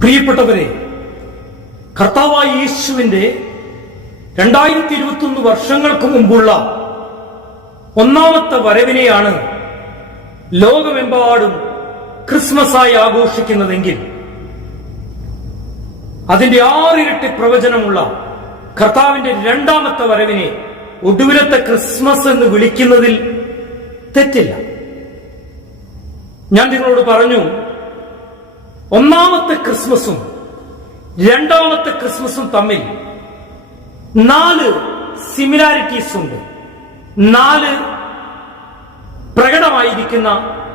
പ്രിയപ്പെട്ടവരെ, കർത്താവായ യേശുവിന്റെ 2021 വർഷങ്ങൾക്ക് മുമ്പുള്ള ഒന്നാമത്തെ വരവിനെയാണ് ലോകമെമ്പാടും ക്രിസ്മസായി ആഘോഷിക്കുന്നതെങ്കിൽ അതിന്റെ 6 ഇരട്ടി പ്രവചനമുള്ള കർത്താവിന്റെ രണ്ടാമത്തെ വരവിനെ ഒടുവിലത്തെ ക്രിസ്മസ് എന്ന് വിളിക്കുന്നതിൽ തെറ്റില്ല. ഞാൻ നിങ്ങളോട് പറഞ്ഞു, ഒന്നാമത്തെ ക്രിസ്മസും രണ്ടാമത്തെ ക്രിസ്മസും തമ്മിൽ 4 സിമിലാരിറ്റീസ് ഉണ്ട്. 4 പ്രകടമായിരിക്കുന്ന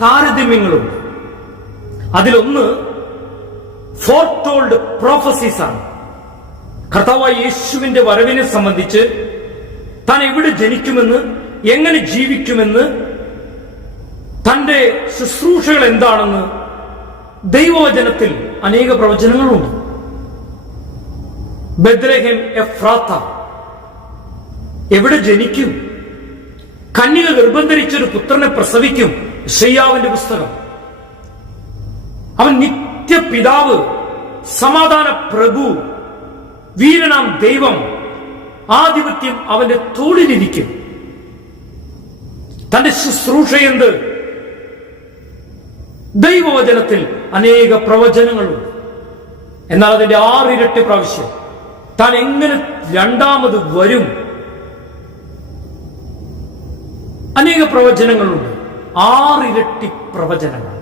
താരതമ്യങ്ങളുണ്ട്. അതിലൊന്ന് ഫോർടോൾഡ് പ്രോഫസീസ് ആണ്. കർത്താവായ യേശുവിന്റെ വരവിനെ സംബന്ധിച്ച് താൻ എവിടെ ജനിക്കുമെന്ന്, എങ്ങനെ ജീവിക്കുമെന്ന്, തന്റെ ശുശ്രൂഷകൾ എന്താണെന്ന് ദൈവവചനത്തിൽ അനേക പ്രവചനങ്ങളുണ്ട്. ബെത്ലഹേം എഫ്രാത്ത എവിടെ ജനിക്കും, കന്യക ഗർഭം ധരിച്ചൊരു പുത്രനെ പ്രസവിക്കും. യെശയ്യാവിന്റെ പുസ്തകം. അവൻ നിത്യപിതാവ്, സമാധാന പ്രഭു, വീരനാം ദൈവം, ആധിപത്യം അവന്റെ തോളിലിരിക്കും. തന്റെ ശുശ്രൂഷ എന്ത്? ദൈവവചനത്തിൽ അനേക പ്രവചനങ്ങളുണ്ട്. എന്നാൽ അതിന്റെ 6 ഇരട്ടി പ്രാവശ്യം താൻ എങ്ങനെ രണ്ടാമത് വരും, അനേക പ്രവചനങ്ങളുണ്ട്. 6 ഇരട്ടി പ്രവചനങ്ങൾ.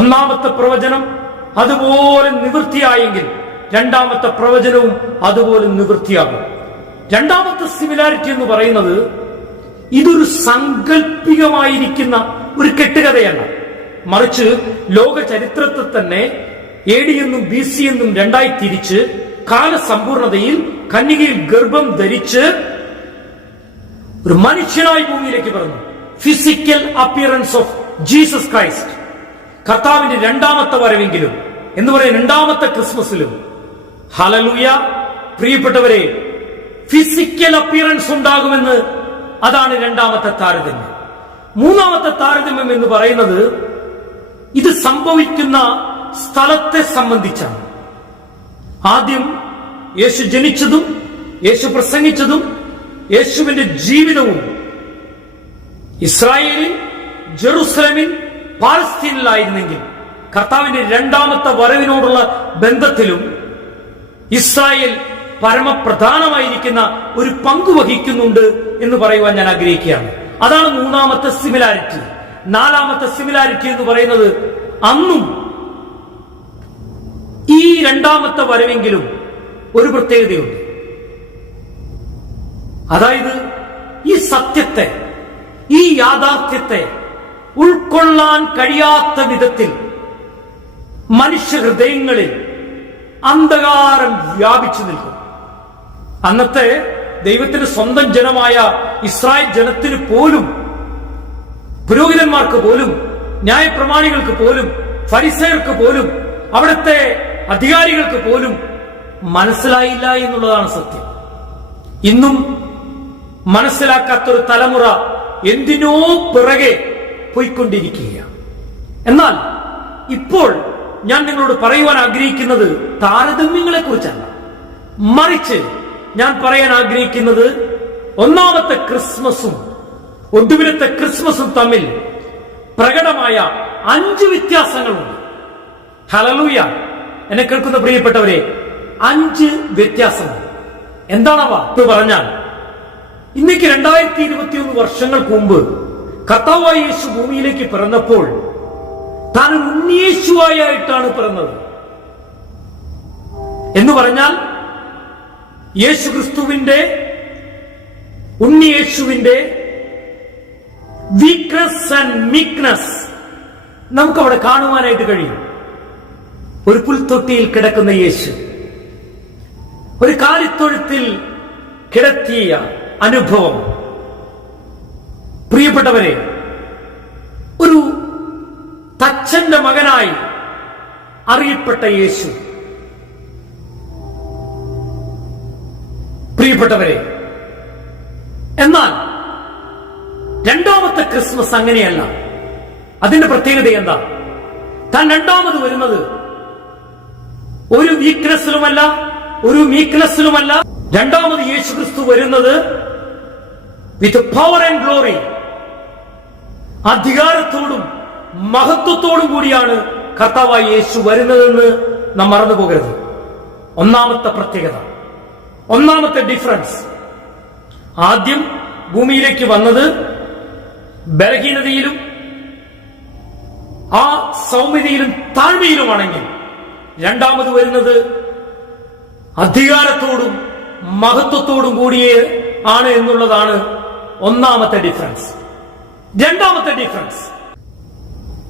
ഒന്നാമത്തെ പ്രവചനം അതുപോലെ നിവൃത്തിയായെങ്കിൽ രണ്ടാമത്തെ പ്രവചനവും അതുപോലെ നിവൃത്തിയാകും. രണ്ടാമത്തെ സിമിലാരിറ്റി എന്ന് പറയുന്നത് ഇതൊരു സാങ്കല്പികമായിരിക്കുന്ന ഒരു കെട്ടുകഥയല്ല, മറിച്ച് ലോക ചരിത്രത്തെ തന്നെ AD എന്നും BC എന്നും രണ്ടായി തിരിച്ച് കാലസമ്പൂർണതയിൽ കന്യകയിൽ ഗർഭം ധരിച്ച് ഒരു മനുഷ്യനായി ഭൂമിയിലേക്ക് പറഞ്ഞു. Physical appearance of Jesus Christ. കർത്താവിന്റെ രണ്ടാമത്തെ വരവെങ്കിലും എന്ന് പറയുന്ന രണ്ടാമത്തെ ക്രിസ്മസിലും, ഹല്ലേലൂയ, പ്രിയപ്പെട്ടവരെ, ഫിസിക്കൽ അപ്പിയറൻസ് ഉണ്ടാകുമെന്ന്, അതാണ് രണ്ടാമത്തെ താരതമ്യം. മൂന്നാമത്തെ താരതമ്യം എന്ന് പറയുന്നത് ഇത് സംഭവിക്കുന്ന സ്ഥലത്തെ സംബന്ധിച്ചാണ്. ആദ്യം യേശു ജനിച്ചതും യേശു പ്രസംഗിച്ചതും യേശുവിന്റെ ജീവിതവും ഇസ്രായേലിൽ, ജെറുസലേമിൽ, പാലസ്തീനിലായിരുന്നെങ്കിൽ കർത്താവിന്റെ രണ്ടാമത്തെ വരവിനോടുള്ള ബന്ധത്തിലും ഇസ്രായേൽ പരമപ്രധാനമായിരിക്കുന്ന ഒരു പങ്ക് വഹിക്കുന്നുണ്ട് എന്ന് പറയുവാൻ ഞാൻ ആഗ്രഹിക്കുകയാണ്. അതാണ് മൂന്നാമത്തെ സിമിലാരിറ്റി. നാലാമത്തെ സിമിലാരിറ്റി എന്ന് പറയുന്നത് അന്നും ഈ രണ്ടാമത്തെ വരവെങ്കിലും ഒരു പ്രത്യേകതയുണ്ട്. അതായത് ഈ സത്യത്തെ, ഈ യാഥാർത്ഥ്യത്തെ ഉൾക്കൊള്ളാൻ കഴിയാത്ത വിധത്തിൽ മനുഷ്യ ഹൃദയങ്ങളിൽ അന്ധകാരം വ്യാപിച്ചു നിൽക്കും. അന്നത്തെ ദൈവത്തിന് സ്വന്തം ജനമായ ഇസ്രായേൽ ജനത്തിന് പോലും, പുരോഹിതന്മാർക്ക് പോലും, ന്യായപ്രമാണികൾക്ക് പോലും, ഫരിസയർക്ക് പോലും, അവിടുത്തെ അധികാരികൾക്ക് പോലും മനസ്സിലായില്ല എന്നുള്ളതാണ് സത്യം. ഇന്നും മനസ്സിലാക്കാത്തൊരു തലമുറ എന്തിനോ പിറകെ പോയിക്കൊണ്ടിരിക്കുകയാണ്. എന്നാൽ ഇപ്പോൾ ഞാൻ നിങ്ങളോട് പറയുവാൻ ആഗ്രഹിക്കുന്നത് താരതമ്യങ്ങളെ കുറിച്ചല്ല, മറിച്ച് ഞാൻ പറയാൻ ആഗ്രഹിക്കുന്നത് ഒന്നാമത്തെ ക്രിസ്മസും ഒടുവിലത്തെ ക്രിസ്മസും തമ്മിൽ പ്രകടമായ 5 വ്യത്യാസങ്ങളുണ്ട്. ഹല്ലേലൂയ. എന്നെ കേൾക്കുന്ന പ്രിയപ്പെട്ടവരെ, 5 വ്യത്യാസങ്ങൾ. എന്താണവ എന്ന് പറഞ്ഞാൽ, ഇന്നേക്ക് 2021 വർഷങ്ങൾക്ക് മുമ്പ് കർത്താവായ യേശു ഭൂമിയിലേക്ക് പിറന്നപ്പോൾ താൻ ഉണ്ണിയേശുവായിട്ടാണ് പിറന്നത്. എന്ന് പറഞ്ഞാൽ യേശു ക്രിസ്തുവിന്റെ, ഉണ്ണിയേശുവിന്റെ വീക്ക്നെസ് ആൻഡ് മീക്ക്നെസ് നമുക്ക് അവിടെ കാണുവാനായിട്ട് കഴിയും. ഒരു പുൽത്തൊട്ടിയിൽ കിടക്കുന്ന യേശു, ഒരു കാലിത്തൊഴുത്തിൽ കിടത്തിയ അനുഭവം. പ്രിയപ്പെട്ടവരെ, ഒരു തച്ചന്റെ മകനായി അറിയപ്പെട്ട യേശു. പ്രിയപ്പെട്ടവരെ, എന്നാൽ രണ്ടാമത്തെ ക്രിസ്മസ് അങ്ങനെയല്ല. അതിന്റെ പ്രത്യേകത എന്താ? താൻ രണ്ടാമത് വരുന്നത് ഒരു വീക്ക്നെസ്സിലുമല്ല, ഒരു മീക്ക്നെസ്സിലുമല്ല. രണ്ടാമത് യേശു ക്രിസ്തു വരുന്നത് വിത്ത് പവർ ആൻഡ് ഗ്ലോറി, അധികാരത്തോടും മഹത്വത്തോടും കൂടിയാണ് കർത്താവായ യേശു വരുന്നതെന്ന് നാം മറന്നു പോകരുത്. ഒന്നാമത്തെ പ്രത്യേകത, ഒന്നാമത്തെ ഡിഫറൻസ്. ആദ്യം ഭൂമിയിലേക്ക് വന്നത് ബലഹീനതയിലും ആ സൗമ്യതയിലും താഴ്മയിലുമാണെങ്കിൽ, രണ്ടാമത് വരുന്നത് അധികാരത്തോടും മഹത്വത്തോടും കൂടിയേ ആണ് എന്നുള്ളതാണ് ഒന്നാമത്തെ ഡിഫറൻസ്.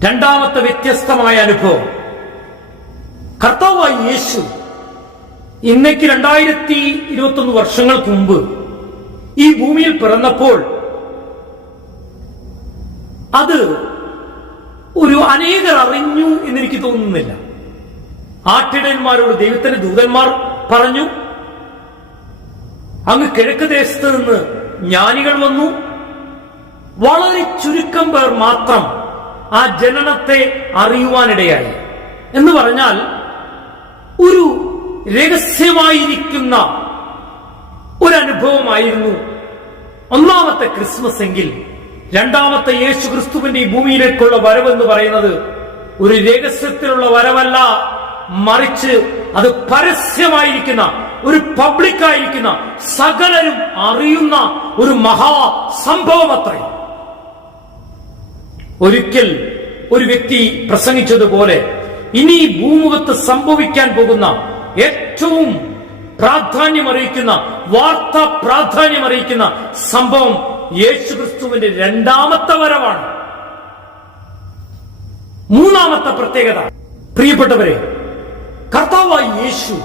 രണ്ടാമത്തെ വ്യത്യസ്തമായ അനുഭവം, കർത്താവായ യേശു ഇന്നേക്ക് 2021 വർഷങ്ങൾക്ക് മുമ്പ് ഈ ഭൂമിയിൽ പിറന്നപ്പോൾ അത് ഒരു അനേകർ അറിഞ്ഞു എന്നെനിക്ക് തോന്നുന്നില്ല. ആട്ടിടയന്മാരോട് ദൈവത്തിന്റെ ദൂതന്മാർ പറഞ്ഞു, അങ്ങ് കിഴക്ക് ദേശത്ത് നിന്ന് ജ്ഞാനികൾ വന്നു. വളരെ ചുരുക്കം പേർ മാത്രം ആ ജനനത്തെ അറിയുവാനിടയായി. എന്ന് പറഞ്ഞാൽ ഒരു രഹസ്യമായിരിക്കുന്ന ഒരനുഭവമായിരുന്നു ഒന്നാമത്തെ ക്രിസ്മസ് എങ്കിൽ, രണ്ടാമത്തെ യേശു ക്രിസ്തുവിന്റെ ഈ ഭൂമിയിലേക്കുള്ള വരവെന്ന് പറയുന്നത് ഒരു രഹസ്യത്തിലുള്ള വരവല്ല, മറിച്ച് അത് പരസ്യമായിരിക്കുന്ന, ഒരു പബ്ലിക്കായിരിക്കുന്ന, സകലരും അറിയുന്ന ഒരു മഹാസംഭവമത്രേ. ഒരിക്കൽ ഒരു വ്യക്തി പ്രസംഗിച്ചതുപോലെ, ഇനി ഭൂമുഖത്ത് സംഭവിക്കാൻ പോകുന്ന ഏറ്റവും പ്രാധാന്യമറിയിക്കുന്ന, വാർത്താ പ്രാധാന്യമറിയിക്കുന്ന സംഭവം യേശു ക്രിസ്തുവിന്റെ രണ്ടാമത്തെ വരവാണ്. മൂന്നാമത്തെ പ്രത്യേകത, പ്രിയപ്പെട്ടവരെ, കർത്താവായ യേശു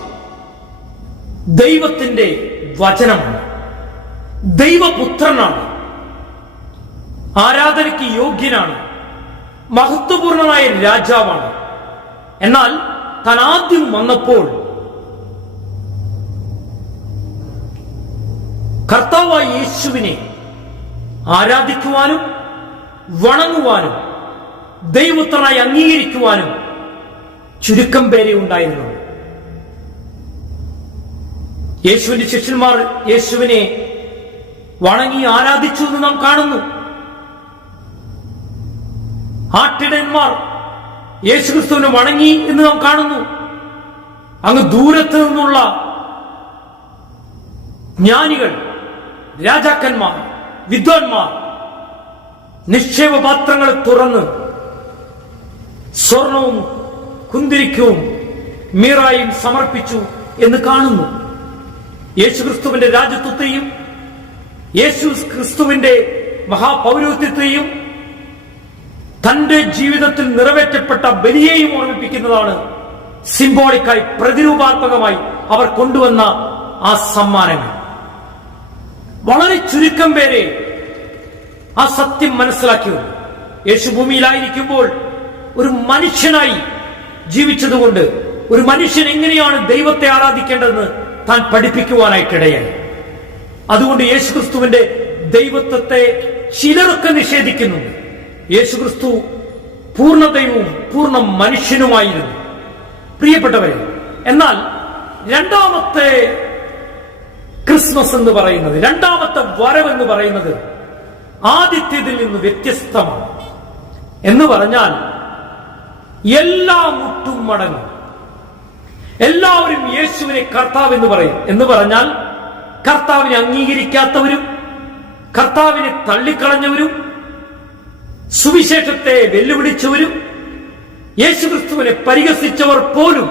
ദൈവത്തിന്റെ വചനമാണ്, ദൈവപുത്രനാണ്, ആരാധനയ്ക്ക് യോഗ്യനാണ്, മഹത്വപൂർണനായ രാജാവാണ്. എന്നാൽ താൻ ആദ്യം വന്നപ്പോൾ കർത്താവായ യേശുവിനെ ആരാധിക്കുവാനും വണങ്ങുവാനും ദൈവപുത്രനായി അംഗീകരിക്കുവാനും ചുരുക്കം പേരെ ഉണ്ടായിരുന്നു. യേശുവിന്റെ ശിഷ്യന്മാർ യേശുവിനെ വണങ്ങി ആരാധിച്ചു എന്ന് നാം കാണുന്നു. ആട്ടിടയന്മാർ യേശുക്രിസ്തുവിനെ വണങ്ങി എന്ന് നാം കാണുന്നു. അങ്ങ് ദൂരത്ത് നിന്നുള്ള ജ്ഞാനികൾ, രാജാക്കന്മാർ, വിദ്വാൻമാർ നിക്ഷേപപാത്രങ്ങൾ തുറന്ന് സ്വർണവും കുന്തിരിക്കവും മീറായും സമർപ്പിച്ചു എന്ന് കാണുന്നു. യേശുക്രിസ്തുവിന്റെ രാജത്വത്തെയും യേശു ക്രിസ്തുവിന്റെ മഹാപൗരോഹിത്യത്തെയും തന്റെ ജീവിതത്തിൽ നിറവേറ്റപ്പെട്ട ബലിയെയും ഓർമ്മിപ്പിക്കുന്നതാണ് സിംബോളിക്കായി, പ്രതിരൂപാത്മകമായി അവർ കൊണ്ടുവന്ന ആ സമ്മാനങ്ങൾ. വളരെ ചുരുക്കം പേരെ ആ സത്യം മനസ്സിലാക്കിയുള്ളൂ. യേശു ഭൂമിയിലായിരിക്കുമ്പോൾ ഒരു മനുഷ്യനായി ജീവിച്ചതുകൊണ്ട് ഒരു മനുഷ്യൻ എങ്ങനെയാണ് ദൈവത്തെ ആരാധിക്കേണ്ടതെന്ന് താൻ പഠിപ്പിക്കുവാനായിട്ടിടയായി. അതുകൊണ്ട് യേശുക്രിസ്തുവിന്റെ ദൈവത്വത്തെ ചിലരൊക്കെ നിഷേധിക്കുന്നുണ്ട്. യേശുക്രിസ്തു പൂർണ്ണ ദൈവവും പൂർണ്ണ മനുഷ്യനുമായിരുന്നു. പ്രിയപ്പെട്ടവരെ, എന്നാൽ രണ്ടാമത്തെ ക്രിസ്മസ് എന്ന് പറയുന്നത്, രണ്ടാമത്തെ വരവെന്ന് പറയുന്നത് ആദ്യത്തേതിൽ നിന്ന് വ്യത്യസ്തമാണ്. എന്ന് പറഞ്ഞാൽ എല്ലാ മുട്ടും മടങ്ങും, എല്ലാവരും യേശുവിനെ കർത്താവ് എന്ന് പറയും. എന്ന് പറഞ്ഞാൽ കർത്താവിനെ അംഗീകരിക്കാത്തവരും കർത്താവിനെ തള്ളിക്കളഞ്ഞവരും സുവിശേഷത്തെ വെല്ലുവിളിച്ചവരും യേശുക്രിസ്തുവിനെ പരിഹസിച്ചവർ പോലും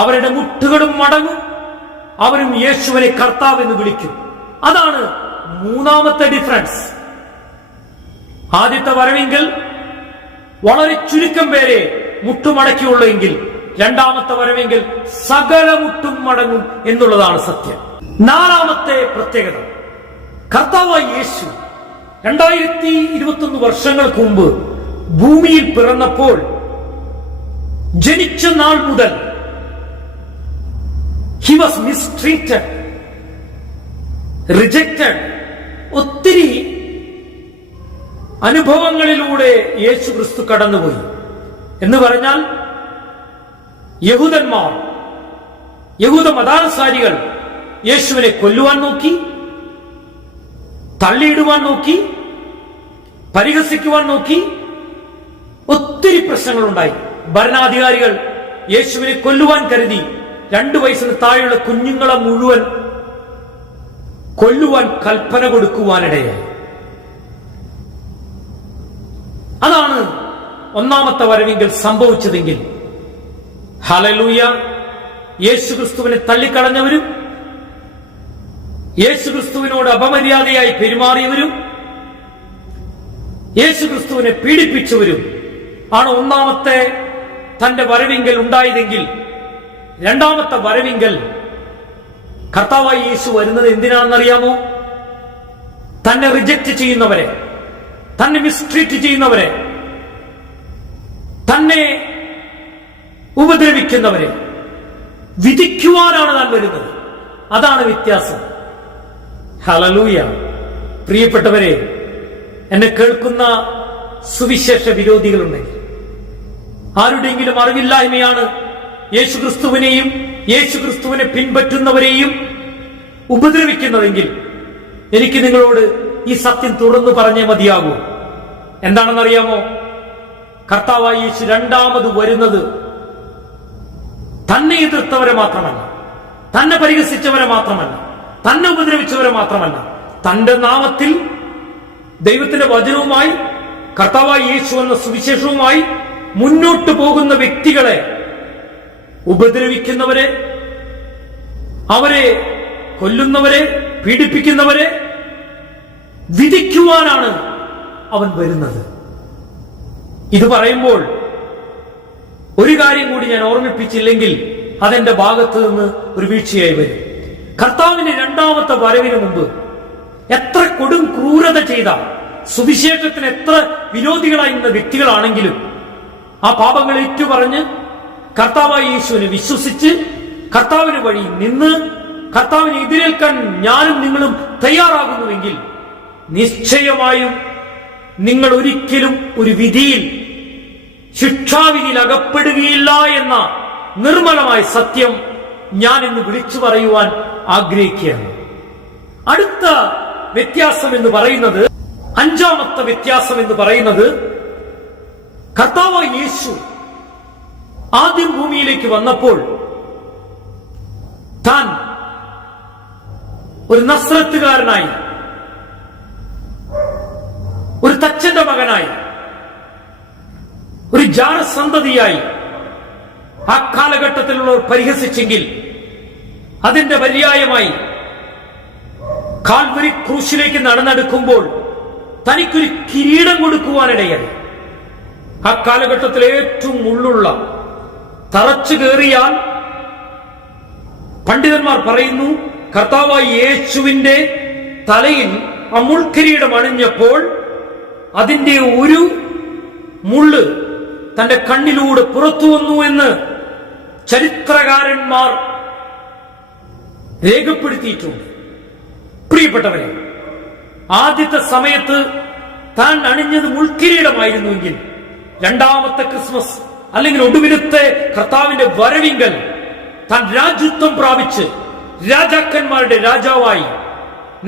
അവരുടെ മുട്ടുകളും മടങ്ങും, അവരും യേശുവിനെ കർത്താവ് എന്ന് വിളിക്കും. അതാണ് മൂന്നാമത്തെ ഡിഫറൻസ്. ആദ്യത്തെ വരവെങ്കിൽ വളരെ ചുരുക്കം പേരെ മുട്ടുമടക്കിയുള്ളൂ എങ്കിൽ രണ്ടാമത്തെ വരവെങ്കിൽ സകല മുട്ടും മടങ്ങും എന്നുള്ളതാണ് സത്യം. നാലാമത്തെ പ്രത്യേകത, കർത്താവായ യേശു 2021 വർഷങ്ങൾക്ക് മുമ്പ് ഭൂമിയിൽ പിറന്നപ്പോൾ ജനിച്ച നാൾ മുതൽ he was mistreated, rejected. ഒത്തിരി അനുഭവങ്ങളിലൂടെ യേശു ക്രിസ്തു കടന്നുപോയി. എന്ന് പറഞ്ഞാൽ യഹൂദന്മാർ, യഹൂദ മതാനുസാരികൾ യേശുവിനെ കൊല്ലുവാൻ നോക്കി, തള്ളിയിടുവാൻ നോക്കി, പരിഹസിക്കുവാൻ നോക്കി. ഒത്തിരി പ്രശ്നങ്ങളുണ്ടായി. ഭരണാധികാരികൾ യേശുവിനെ കൊല്ലുവാൻ കരുതി 2 വയസ്സിന് താഴെയുള്ള കുഞ്ഞുങ്ങളെ മുഴുവൻ കൊല്ലുവാൻ കൽപ്പന കൊടുക്കുവാനിടയായി. അതാണ് ഒന്നാമത്തെ വരവെങ്കിൽ സംഭവിച്ചതെങ്കിൽ, ഹല്ലേലൂയ, യേശുക്രിസ്തുവിനെ തള്ളിക്കളഞ്ഞവരും യേശുക്രിസ്തുവിനോട് അപമര്യാദയായി പെരുമാറിയവരും യേശുക്രിസ്തുവിനെ പീഡിപ്പിച്ചവരും ആണ് ഒന്നാമത്തെ തന്റെ വരവിങ്കൽ ഉണ്ടായതെങ്കിൽ, രണ്ടാമത്തെ വരവിങ്കൽ കർത്താവായി യേശു വരുന്നത് എന്തിനാണെന്നറിയാമോ? തന്നെ റിജക്റ്റ് ചെയ്യുന്നവരെ, തന്നെ മിസ്ട്രീറ്റ് ചെയ്യുന്നവരെ, തന്നെ ഉപദ്രവിക്കുന്നവരെ വിധിക്കുവാനാണ് താൻ വരുന്നത്. അതാണ് വ്യത്യാസം. ഹല്ലേലൂയ. പ്രിയപ്പെട്ടവരെ, എന്നെ കേൾക്കുന്ന സുവിശേഷ വിരോധികളുണ്ടെങ്കിൽ, ആരുടെയെങ്കിലും അറിവില്ലായ്മയാണ് യേശുക്രിസ്തുവിനെയും യേശുക്രിസ്തുവിനെ പിൻപറ്റുന്നവരെയും ഉപദ്രവിക്കുന്നതെങ്കിൽ, എനിക്ക് നിങ്ങളോട് ഈ സത്യം തുറന്നു പറഞ്ഞേ മതിയാകൂ. എന്താണെന്നറിയാമോ? കർത്താവായ യേശു രണ്ടാമത് വരുന്നത് തന്നെ എതിർത്തവരെ മാത്രമല്ല, തന്നെ പരിഹസിച്ചവരെ മാത്രമല്ല, തന്നെ ഉപദ്രവിച്ചവരെ മാത്രമല്ല, തന്റെ നാമത്തിൽ ദൈവത്തിന്റെ വചനവുമായി കർത്താവായ യേശു എന്ന സുവിശേഷവുമായി മുന്നോട്ട് പോകുന്ന വ്യക്തികളെ ഉപദ്രവിക്കുന്നവരെ, അവരെ കൊല്ലുന്നവരെ, പീഡിപ്പിക്കുന്നവരെ വിധിക്കുവാനാണ് അവൻ വരുന്നത്. ഇത് പറയുമ്പോൾ ഒരു കാര്യം കൂടി ഞാൻ ഓർമ്മിപ്പിച്ചില്ലെങ്കിൽ അതെന്റെ ഭാഗത്ത് നിന്ന് ഒരു വീഴ്ചയായി വരും. കർത്താവിന്റെ രണ്ടാമത്തെ വരവിന് മുമ്പ് എത്ര കൊടും ക്രൂരത ചെയ്ത, സുവിശേഷത്തിന് എത്ര വിരോധികളായി നിന്ന വ്യക്തികളാണെങ്കിലും ആ പാപങ്ങൾ ഏറ്റുപറഞ്ഞ് കർത്താവായ യേശുവിനെ വിശ്വസിച്ച് കർത്താവിന് വഴി നിന്ന് കർത്താവിനെ എതിരേൽക്കാൻ ഞാനും നിങ്ങളും തയ്യാറാകുന്നുവെങ്കിൽ നിശ്ചയമായും നിങ്ങൾ ഒരിക്കലും ഒരു വിധിയിൽ, ശിക്ഷാവിധിയിൽ അകപ്പെടുകയില്ല എന്ന നിർമ്മലമായ സത്യം ഞാൻ ഇന്ന് വിളിച്ചു പറയുവാൻ ആഗ്രഹിക്കുകയാണ്. അടുത്ത വ്യത്യാസം എന്ന് പറയുന്നത്, അഞ്ചാമത്തെ വ്യത്യാസം എന്ന് പറയുന്നത്, കർത്താവായ യേശു ആദ്യം ഭൂമിയിലേക്ക് വന്നപ്പോൾ താൻ ഒരു നസ്രത്തുകാരനായി, ഒരു തച്ചന്റെ മകനായി, ഒരു ജാരസന്തതിയായി ആ കാലഘട്ടത്തിലുള്ളവർ പരിഹസിച്ചെങ്കിൽ അതിന്റെ പര്യായമായി കാൽവരി ക്രൂശിലേക്ക് നടന്നെടുക്കുമ്പോൾ തനിക്കൊരു കിരീടം കൊടുക്കുവാനിടയായി. ആ കാലഘട്ടത്തിൽ ഏറ്റവും മുള്ളുള്ള, തറച്ചു കയറിയാൽ പണ്ഡിതന്മാർ പറയുന്നു, കർത്താവായ യേശുവിന്റെ തലയിൽ ആ മുൾക്കിരീടം അണിഞ്ഞപ്പോൾ അതിന്റെ ഒരു മുള്ള് തന്റെ കണ്ണിലൂടെ പുറത്തു വന്നു എന്ന് ചരിത്രകാരന്മാർ രേഖപ്പെടുത്തിയിട്ടുണ്ട്. പ്രിയപ്പെട്ടവരെ, ആദ്യത്തെ സമയത്ത് താൻ അണിഞ്ഞത് മുൾക്കിരീടമായിരുന്നുവെങ്കിൽ രണ്ടാമത്തെ ക്രിസ്മസ് അല്ലെങ്കിൽ ഒടുവിലത്തെ കർത്താവിന്റെ വരവിങ്കൽ താൻ രാജ്യത്വം പ്രാപിച്ച് രാജാക്കന്മാരുടെ രാജാവായി,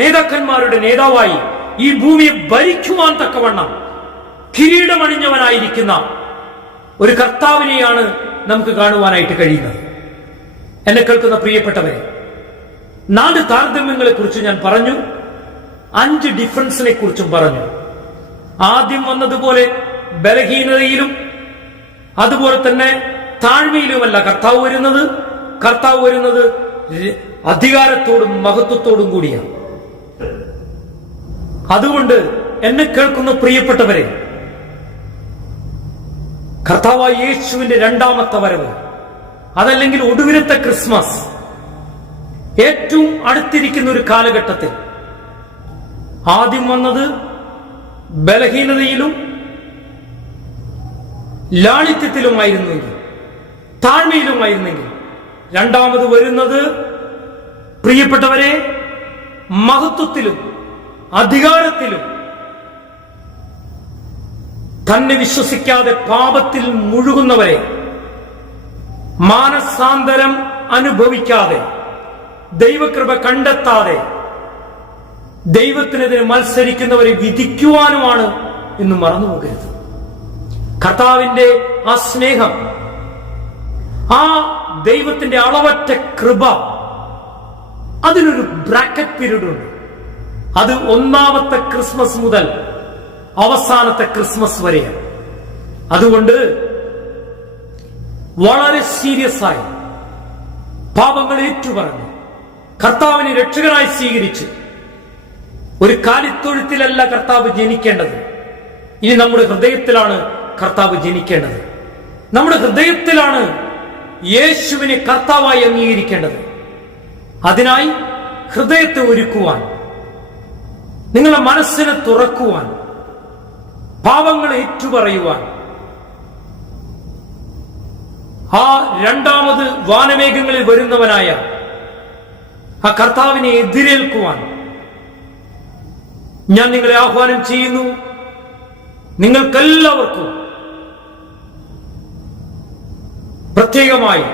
നേതാക്കന്മാരുടെ നേതാവായി ഈ ഭൂമിയെ ഭരിക്കുവാൻ തക്കവണ്ണം കിരീടമണിഞ്ഞവനായിരിക്കുന്ന ഒരു കർത്താവിനെയാണ് നമുക്ക് കാണുവാനായിട്ട് കഴിയുന്നത്. എന്നെ കേൾക്കുന്ന പ്രിയപ്പെട്ടവരെ, 4 താരതമ്യങ്ങളെ കുറിച്ച് ഞാൻ പറഞ്ഞു, 5 ഡിഫറൻസിനെ കുറിച്ചും പറഞ്ഞു. ആദ്യം വന്നതുപോലെ ബലഹീനതയിലും അതുപോലെ തന്നെ താഴ്മയിലുമല്ല കർത്താവ് വരുന്നത്. കർത്താവ് വരുന്നത് അധികാരത്തോടും മഹത്വത്തോടും കൂടിയാണ്. അതുകൊണ്ട് എന്നെ കേൾക്കുന്ന പ്രിയപ്പെട്ടവരെ, കർത്താവായ യേശുവിന്റെ രണ്ടാമത്തെ വരവ്, അതല്ലെങ്കിൽ ഒടുവിലത്തെ ക്രിസ്മസ്, ഏറ്റവും അടുത്തിരിക്കുന്ന ഒരു കാലഘട്ടത്തിൽ ആദ്യം വന്നത് ബലഹീനതയിലും ലാളിത്യത്തിലുമായിരുന്നെങ്കിൽ, താഴ്മയിലുമായിരുന്നെങ്കിൽ, രണ്ടാമത് വരുന്നത് പ്രിയപ്പെട്ടവരെ മഹത്വത്തിലും അധികാരത്തിലും, തന്നെ വിശ്വസിക്കാതെ പാപത്തിൽ മുഴുകുന്നവരെ മാനസാന്തരം അനുഭവിക്കാതെ, ദൈവകൃപ കണ്ടെത്താതെ ദൈവത്തിനെതിരെ മത്സരിക്കുന്നവരെ വിധിക്കുവാനുമാണ് എന്ന് മറന്നുപോകരുത്. കർത്താവിന്റെ ആ സ്നേഹം, ആ ദൈവത്തിന്റെ അളവറ്റ കൃപ, അതിനൊരു ബ്രാക്കറ്റ് പീരീഡ് ഉണ്ട്. അത് ഒന്നാമത്തെ ക്രിസ്മസ് മുതൽ അവസാനത്തെ ക്രിസ്മസ് വരെയാണ്. അതുകൊണ്ട് വളരെ സീരിയസ് ആയി പാപങ്ങൾ ഏറ്റുപറഞ്ഞ് കർത്താവിനെ രക്ഷകനായി സ്വീകരിച്ച്, ഒരു കാലിത്തൊഴുത്തിലല്ല കർത്താവ് ജനിക്കേണ്ടത്. ഇനി നമ്മുടെ ഹൃദയത്തിലാണ് കർത്താവ് ജനിക്കേണ്ടത്. നമ്മുടെ ഹൃദയത്തിലാണ് യേശുവിനെ കർത്താവായി അംഗീകരിക്കേണ്ടത്. അതിനായി ഹൃദയത്തെ ഒരുക്കുവാൻ, നിങ്ങളുടെ മനസ്സിനെ തുറക്കുവാൻ, പാപങ്ങൾ ഏറ്റുപറയുവാൻ, ആ രണ്ടാമത് വാനമേഘങ്ങളിൽ വരുന്നവനായ ആ കർത്താവിനെ എതിരേൽക്കുവാൻ ഞാൻ നിങ്ങളെ ആഹ്വാനം ചെയ്യുന്നു. നിങ്ങൾക്കെല്ലാവർക്കും പ്രത്യേകമായി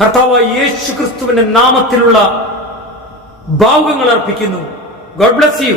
കർത്താവായ യേശു ക്രിസ്തുവിന്റെ നാമത്തിലുള്ള ഭാവുകങ്ങൾ അർപ്പിക്കുന്നു. God bless you.